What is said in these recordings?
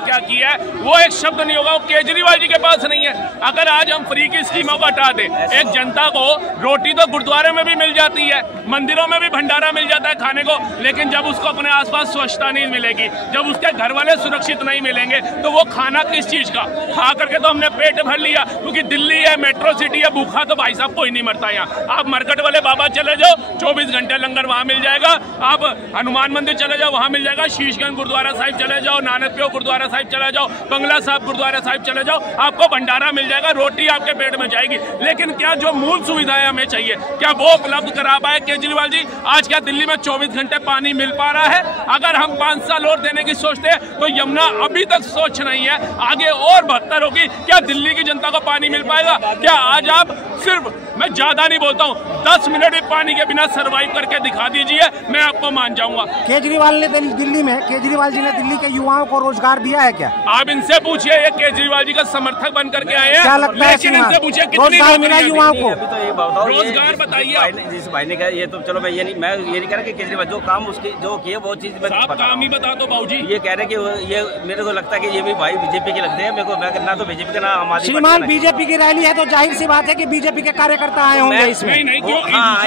क्या किया है वो एक शब्द नहीं होगा, वो केजरीवाल जी के पास नहीं है। अगर आज हम फ्री की स्कीमों को हटा दें, एक जनता को रोटी तो गुरुद्वारे में भी मिल जाती है, मंदिरों में भी भंडारा मिल जाता है खाने को, लेकिन जब उसको अपने आसपास स्वच्छता नहीं मिलेगी, जब उसके घर वाले सुरक्षित नहीं मिलेंगे, तो वो खाना किस चीज का? खा करके तो हमने पेट भर लिया, क्योंकि दिल्ली है, मेट्रो सिटी है, भूखा तो भाई साहब कोई नहीं मरता यहाँ। आप मरकट वाले बाबा चले जाओ, 24 घंटे लंगर वहां मिल जाएगा। आप हनुमान मंदिर चले जाओ, वहां मिल जाएगा। शीशगंज गुरुद्वारा साहिब चले जाओ, नानकदेव गुरुद्वारा साहिब चले जाओ, बंगला साहब गुरुद्वारा साहिब चले जाओ, आपको भंडारा मिल जाएगा, रोटी आपके पेट में जाएगी। लेकिन क्या जो मूल सुविधाएं हमें चाहिए, क्या वो उपलब्ध करा पाए केजरीवाल जी? आज क्या दिल्ली में 24 घंटे पानी मिल पा रहा है? अगर हम 5 साल और देने की सोचते हैं तो यमुना अभी तक सोच नहीं है, आगे और बदतर होगी। क्या दिल्ली की जनता को पानी मिल पाएगा? क्या आज आप सिर्फ, मैं ज्यादा नहीं बोलता हूँ, 10 मिनट भी पानी के बिना सर्वाइव करके दिखा दीजिए, मैं आपको मान जाऊंगा। केजरीवाल ने दिल्ली में, केजरीवाल जी ने दिल्ली के युवाओं को रोजगार दिया है क्या? आप इनसे पूछिए, ये केजरीवाल जी का समर्थक बन करके आए हैं, क्या लगता है? इनसे पूछिए रोजगार मिला युवाओं को? अभी तो ये बताओ, रोजगार बताइए। जिस भाई ने कहा, ये तो चलो मैं ये नहीं कह रहा कि केजरीवाल जो काम उसके जो किए वो चीज काम ही बता दो बाबूजी। ये कह रहे कि ये मेरे को लगता है कि ये भी भाई बीजेपी के लगते हैं। मेरे को ना तो बीजेपी का, ना आम आदमी। श्रीमान, बीजेपी की रैली है तो जाहिर सी बात है कि बीजेपी के कार्यकर्ता आए होंगे इसमें। नहीं, क्यों?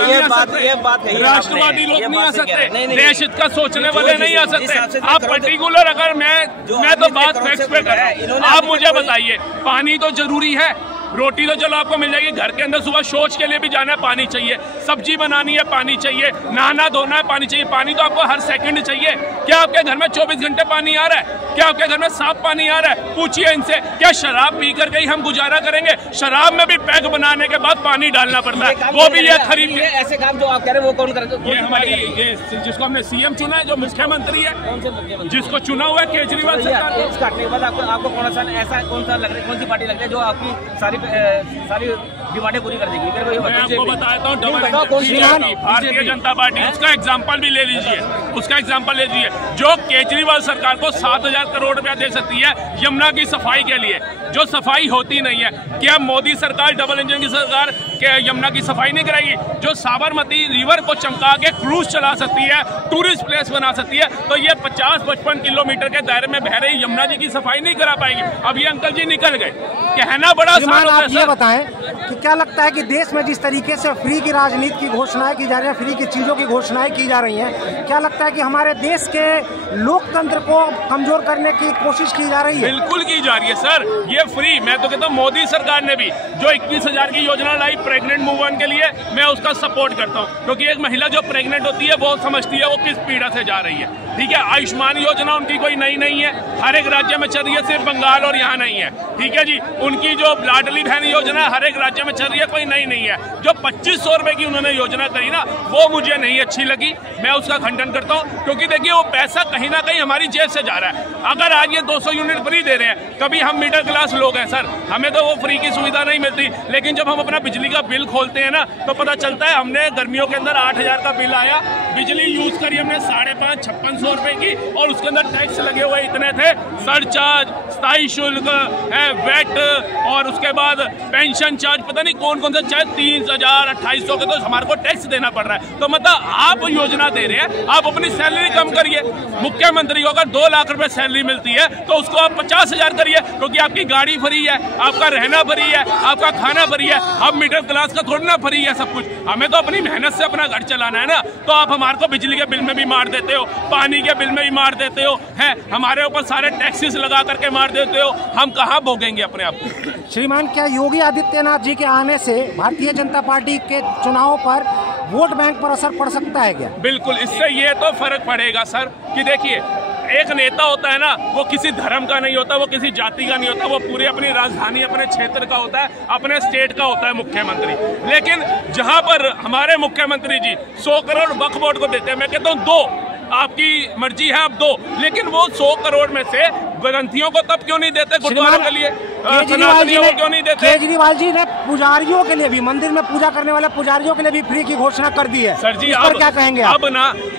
ये बात राष्ट्रवादी लोग नहीं आ सकते, देश हित का सोचने वाले नहीं आ सकते। आप पर्टिकुलर, अगर मैं तो बात फैक्ट्स पे कर रहा हूँ, आप मुझे बताइए, पानी तो जरूरी है, रोटी तो चलो आपको मिल जाएगी, घर के अंदर सुबह शौच के लिए भी जाना है, पानी चाहिए, सब्जी बनानी है, पानी चाहिए, नहाना धोना है, पानी चाहिए। पानी तो आपको हर सेकंड चाहिए। क्या आपके घर में 24 घंटे पानी आ रहा है? क्या आपके घर में साफ पानी आ रहा है? पूछिए इनसे। क्या शराब पी करके ही हम गुजारा करेंगे? शराब में भी पैक बनाने के बाद पानी डालना पड़ता है, वो भी ये खरीद के। ऐसे काम जो आप कह रहे हैं वो कौन करेगा? ये हमारी, जिसको हमने सीएम चुना है, जो मुख्यमंत्री है, जिसको चुना हुआ है केजरीवाल सरकार। काटने के बाद आपको कौन सा ऐसा कौन सी पार्टी लगता है जो आपकी सारी डिमांडें पूरी कर देगी? मेरे को मैं आपको बताता हूँ, भारतीय जनता पार्टी, उसका एग्जाम्पल भी ले लीजिए, उसका एग्जाम्पल ले लीजिए। जो केजरीवाल सरकार को 7,000 करोड़ रुपया दे सकती है यमुना की सफाई के लिए, जो सफाई होती नहीं है, क्या मोदी सरकार, डबल इंजन की सरकार, क्या यमुना की सफाई नहीं कराएगी? जो साबरमती रिवर को चमका के क्रूज चला सकती है, टूरिस्ट प्लेस बना सकती है, तो ये 50-55 किलोमीटर के दायरे में बह रही यमुना जी की सफाई नहीं करा पाएगी। अब ये अंकल जी निकल गए, कहना बड़ा आसान होता है। आप ये बताएं कि क्या लगता है कि देश में जिस तरीके से फ्री की राजनीति की घोषणाएं की जा रही है, फ्री की चीजों की घोषणाएं की जा रही हैं, क्या लगता है कि हमारे देश के लोकतंत्र को कमजोर करने की कोशिश की जा रही है? बिल्कुल की जा रही है सर। ये फ्री, मैं तो कहता हूँ मोदी सरकार ने भी जो 21,000 की योजना लाई प्रेग्नेंट वुमन के लिए, मैं उसका सपोर्ट करता हूँ, क्योंकि एक महिला जो प्रेग्नेंट होती है वो समझती है वो किस पीड़ा से जा रही है। ठीक है, आयुष्मान योजना उनकी कोई नई नहीं है, हर एक राज्य में चल रही है, सिर्फ बंगाल और यहाँ नहीं है। ठीक है जी, उनकी जो लाडली बहन योजना हर एक राज्य में चल रही है, कोई नई नहीं है। जो 2500 रुपए की उन्होंने योजना करी ना, वो मुझे नहीं अच्छी लगी, मैं उसका खंडन करता हूँ, क्योंकि देखिए वो पैसा कहीं ना कहीं हमारी जेब से जा रहा है। अगर आज ये 200 यूनिट फ्री दे रहे हैं, कभी हम मिडिल क्लास लोग हैं सर, हमें तो वो फ्री की सुविधा नहीं मिलती, लेकिन जब हम अपना बिजली का बिल खोलते हैं ना, तो पता चलता है हमने गर्मियों के अंदर 8,000 का बिल आया, बिजली यूज करी हमने 550-5600 रुपए की, और उसके अंदर टैक्स लगे हुए इतने थे, सरचार्ज, स्थायी शुल्क है, वेट, और उसके बाद पेंशन चार्ज, पता नहीं कौन कौन सा चार्ज, 3,000-2,800 के तो हमारे को टैक्स देना पड़ रहा है। तो मतलब आप योजना दे रहे हैं, आप अपनी सैलरी कम करिए। मुख्यमंत्री को अगर 2 लाख रुपए सैलरी मिलती है तो उसको आप 50,000 करिए, क्योंकि आपकी गाड़ी फ्री है, आपका रहना फ्री है, आपका खाना फ्री है। अब मिडिल क्लास का थोड़ी ना फ्री है सब कुछ, हमें तो अपनी मेहनत से अपना घर चलाना है ना। तो आप हमारे को बिजली के बिल में भी मार देते हो, पानी के बिल में भी मार देते हो, हैं हमारे ऊपर सारे टैक्सेस लगा करके मार देते हो, हम कहाँ भोगेंगे अपने आप को? श्रीमान, क्या योगी आदित्यनाथ जी के आने से भारतीय जनता पार्टी के चुनावों पर, वोट बैंक पर असर पड़ सकता है क्या? बिल्कुल, इससे ये तो फर्क पड़ेगा सर कि देखिए, एक नेता होता है ना, वो किसी धर्म का नहीं होता, वो किसी जाति का नहीं होता, वो पूरे अपनी राजधानी, अपने क्षेत्र का होता है, अपने स्टेट का होता है मुख्यमंत्री। लेकिन जहां पर हमारे मुख्यमंत्री जी 100 करोड़ वक्फ बोर्ड को देते हैं, मैं कहता हूँ 2, आपकी मर्जी है आप 2, लेकिन वो 100 करोड़ में से ग्रंथियों को तब क्यों नहीं देते गुरुद्वारों के लिए? सनातनियों को क्यों नहीं देते? केजरीवाल जी ने पुजारियों के लिए भी, मंदिर में पूजा करने वाले पुजारियों के लिए भी फ्री की घोषणा कर दी है। सर जी, अब क्या कहेंगे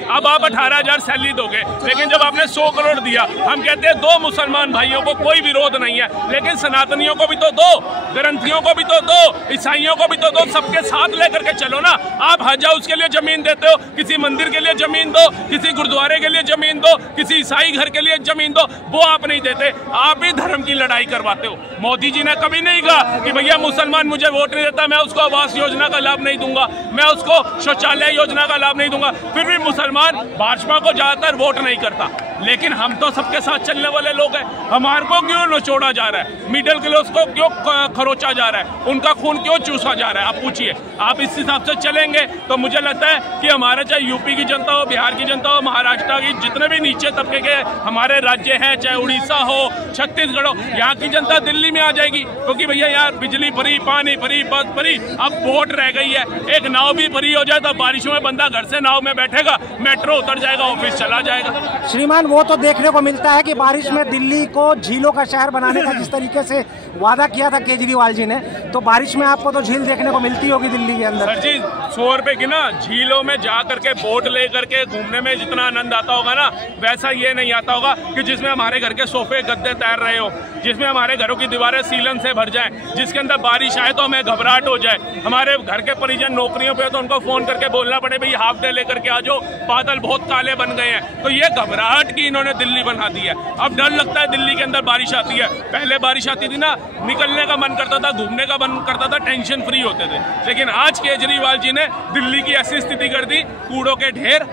अब आप 18,000 सैलरी दोगे, लेकिन जब आपने 100 करोड़ दिया, हम कहते हैं दो मुसलमान भाइयों को कोई विरोध नहीं है, लेकिन सनातनियों को भी तो दो, ग्रंथियों को भी तो दो, ईसाइयों को भी तो दो, सबके साथ लेकर के चलो ना। आप हज हाउस के लिए जमीन देते हो, किसी मंदिर के लिए जमीन दो, किसी गुरुद्वारे के लिए जमीन दो, किसी ईसाई घर के लिए जमीन दो, वो आप नहीं देते। आप ही धर्म की लड़ाई करवाते हो। मोदी जी ने कभी नहीं कहा कि भैया मुसलमान मुझे वोट नहीं देता, मैं उसको आवास योजना का लाभ नहीं दूंगा, मैं उसको शौचालय योजना का लाभ नहीं दूंगा। फिर भी मुसलमान भाजपा को ज्यादातर वोट नहीं करता, लेकिन हम तो सबके साथ चलने वाले लोग हैं। हमारे को क्यों नचोड़ा जा रहा है, मिडिल क्लास को क्यों खरोचा जा रहा है, उनका खून क्यों चूसा जा रहा है? आप पूछिए। आप इस हिसाब से चलेंगे तो मुझे लगता है कि हमारे चाहे यूपी की जनता हो, बिहार की जनता हो, महाराष्ट्र की, जितने भी नीचे तबके के हमारे राज्य हैं, चाहे उड़ीसा हो, छत्तीसगढ़ हो, यहाँ की जनता दिल्ली में आ जाएगी, क्योंकि भैया यार बिजली फ्री, पानी फ्री, बस फ्री। अब वोट रह गई है, एक नाव भी फ्री हो जाए तो बारिशों में बंदा घर से नाव में बैठेगा, मेट्रो उतर जाएगा, ऑफिस चला जाएगा। श्रीमान, वो तो देखने को मिलता है कि बारिश में दिल्ली को झीलों का शहर बनाने का जिस तरीके से वादा किया था केजरीवाल जी ने, तो बारिश में आपको तो झील देखने को मिलती होगी दिल्ली के अंदर। सर जी, 100 रुपए की ना झीलों में जा करके बोट ले करके घूमने में जितना आनंद आता होगा ना, वैसा ये नहीं आता होगा कि जिसमें हमारे घर के सोफे गद्दे तैर रहे हो, जिसमें हमारे घरों की दीवारें सीलन से भर जाएं, जिसके अंदर बारिश आए तो हमें घबराहट हो जाए, हमारे घर के परिजन नौकरियों पे तो उनको फोन करके बोलना पड़े भाई हाफ डे लेकर के आ जाओ, बादल बहुत काले बन गए हैं। तो ये घबराहट की इन्होंने दिल्ली बना दी है। अब डर लगता है दिल्ली के अंदर बारिश आती है। पहले बारिश आती थी ना, निकलने का मन करता था, घूमने का मन करता था, टेंशन फ्री होते थे। लेकिन आज केजरीवाल जी ने दिल्ली की ऐसी स्थिति कर दी, कूड़ों के ढेर,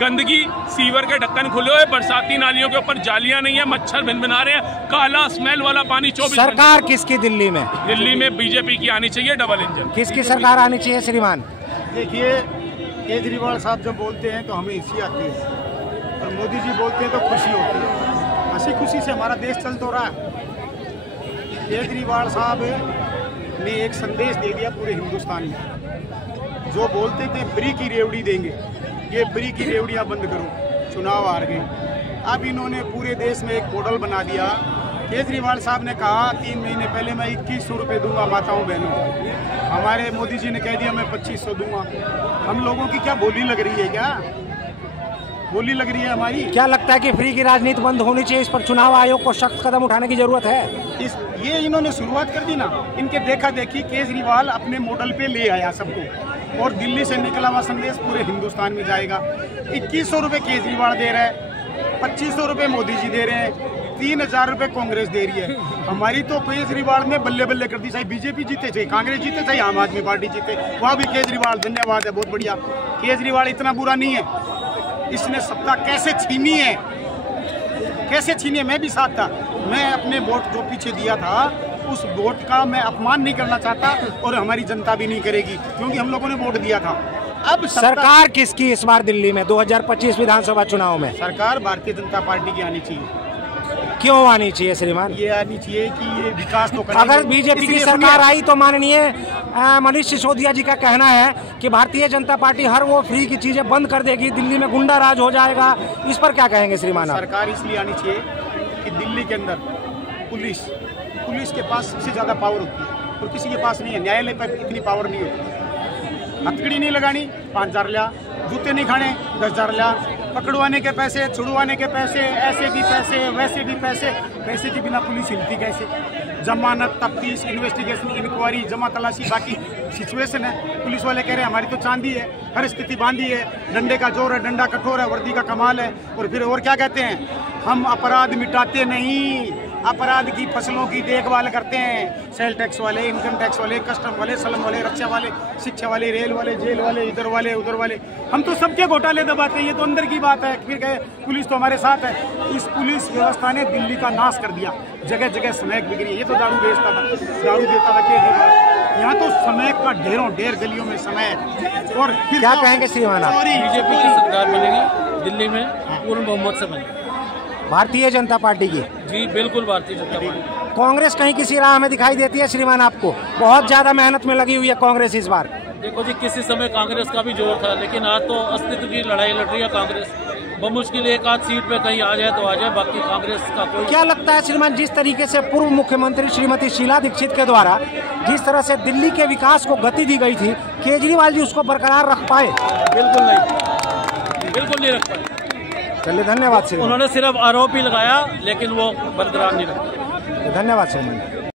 गंदगी, सीवर के ढक्कन खुले हुए, बरसाती नालियों के ऊपर जालियां नहीं है, मच्छर भिनभिना रहे हैं, काला स्मेल वाला पानी 24 घंटे। सरकार किसकी दिल्ली में? दिल्ली में बीजेपी की आनी चाहिए, डबल इंजन। किसकी सरकार आनी चाहिए श्रीमान? देखिए, केजरीवाल साहब जब बोलते हैं तो हमें हंसी आती है, और मोदी जी बोलते हैं तो खुशी होती है। हंसी खुशी से हमारा देश चल तो रहा है। केजरीवाल साहब ने एक संदेश दे दिया पूरे हिंदुस्तान में। जो बोलते थे फ्री की रेवड़ी देंगे, ये फ्री की रेवड़ियाँ बंद करो, चुनाव हार गए। अब इन्होंने पूरे देश में एक मॉडल बना दिया। केजरीवाल साहब ने कहा 3 महीने पहले मैं 2100 रुपये दूंगा माताओं बहनों को। हमारे मोदी जी ने कह दिया मैं 2500 दूंगा। हम लोगों की क्या बोली लग रही है? क्या बोली लग रही है हमारी? क्या लगता है कि फ्री की राजनीति बंद होनी चाहिए? इस पर चुनाव आयोग को सख्त कदम उठाने की जरूरत है। ये इन्होंने शुरुआत कर दी ना, इनके देखा देखी केजरीवाल अपने मॉडल पे ले आया सबको, और दिल्ली से निकला हुआ संदेश पूरे हिंदुस्तान में जाएगा। 2100 रुपये केजरीवाल दे रहा है, 2500 रुपये मोदी जी दे रहे हैं, 3000 रुपये कांग्रेस दे रही है। हमारी तो केजरीवाल ने बल्ले बल्ले कर दी, चाहे बीजेपी जीते, चाहे कांग्रेस जीते, चाहे आम आदमी पार्टी जीते, वहाँ भी केजरीवाल, धन्यवाद है, बहुत बढ़िया। केजरीवाल इतना बुरा नहीं है। इसने सत्ता कैसे छीनी है, कैसे छीनी है, मैं भी साथ था। मैं अपने वोट जो पीछे दिया था, उस वोट का मैं अपमान नहीं करना चाहता, और हमारी जनता भी नहीं करेगी, क्योंकि हम लोगों ने वोट दिया था। अब सरकार किसकी इस बार दिल्ली में 2025 विधानसभा चुनाव में? सरकार भारतीय जनता पार्टी की आनी चाहिए। क्यों आनी चाहिए श्रीमान? ये आनी चाहिए कि ये विकास तो करेंगे। अगर बीजेपी की सरकार आई तो माननीय मनीष सिसोदिया जी का कहना है कि भारतीय जनता पार्टी हर वो फ्री की चीजें बंद कर देगी, दिल्ली में गुंडा राज हो जाएगा। इस पर क्या कहेंगे श्रीमान? सरकार इसलिए आनी चाहिए कि दिल्ली के अंदर पुलिस के पास सबसे ज्यादा पावर होती है, और किसी के पास नहीं है। न्यायालय पर इतनी पावर नहीं होती। हथकड़ी नहीं लगानी, 5000 लिया, जूते नहीं खाने, 10000 लिया, पकड़वाने के पैसे, छुड़वाने के पैसे, ऐसे भी पैसे, वैसे भी पैसे। पैसे के बिना पुलिस हिलती कैसे? जमानत, तफ्तीश, इन्वेस्टिगेशन, इंक्वायरी, जमा तलाशी, बाकी सिचुएशन है। पुलिस वाले कह रहे हैं हमारी तो चांदी है, हर स्थिति बांधी है, डंडे का जोर है, डंडा कठोर है, वर्दी का कमाल है। और फिर और क्या कहते हैं, हम अपराध मिटाते नहीं, अपराध की फसलों की देखभाल करते हैं। सेल टैक्स वाले, इनकम टैक्स वाले, कस्टम वाले, सलम वाले, रक्षा वाले, शिक्षा वाले, रेल वाले, जेल वाले, इधर वाले, उधर वाले, हम तो सबके घोटाले दबाते हैं। ये तो अंदर की बात है। फिर कहे पुलिस तो हमारे साथ है। इस पुलिस व्यवस्था ने दिल्ली का नाश कर दिया, जगह जगह स्मैक बिगड़ी। ये तो दारू बेचता था, दारू देता था केजरीवाल, यहाँ तो स्मैक का ढेरों ढेर गलियों में स्मैक। और फिर क्या कहेंगे श्रीमान? बीजेपी की सरकार बनेगी दिल्ली में, पूर्ण बहुमत से बनेगी। भारतीय जनता पार्टी की? जी बिल्कुल, भारतीय जनता पार्टी। कांग्रेस कहीं किसी राह में दिखाई देती है श्रीमान आपको? बहुत ज्यादा मेहनत में लगी हुई है कांग्रेस इस बार। देखो जी, किसी समय कांग्रेस का भी जोर था, लेकिन आज तो अस्तित्व की लड़ाई लड़ रही है कांग्रेस। बमुश्किल एक आध सीट पे कहीं आ जाए तो आ जाए, बाकी कांग्रेस का कोई। क्या लगता है श्रीमान, जिस तरीके से पूर्व मुख्यमंत्री श्रीमती शीला दीक्षित के द्वारा जिस तरह से दिल्ली के विकास को गति दी गई थी, केजरीवाल जी उसको बरकरार रख पाए? बिल्कुल नहीं, बिल्कुल नहीं रख पाए। चलिए धन्यवाद श्रीमान। उन्होंने सिर्फ आरोप ही लगाया, लेकिन वो बरकरार नहीं रखा। धन्यवाद श्रीमान।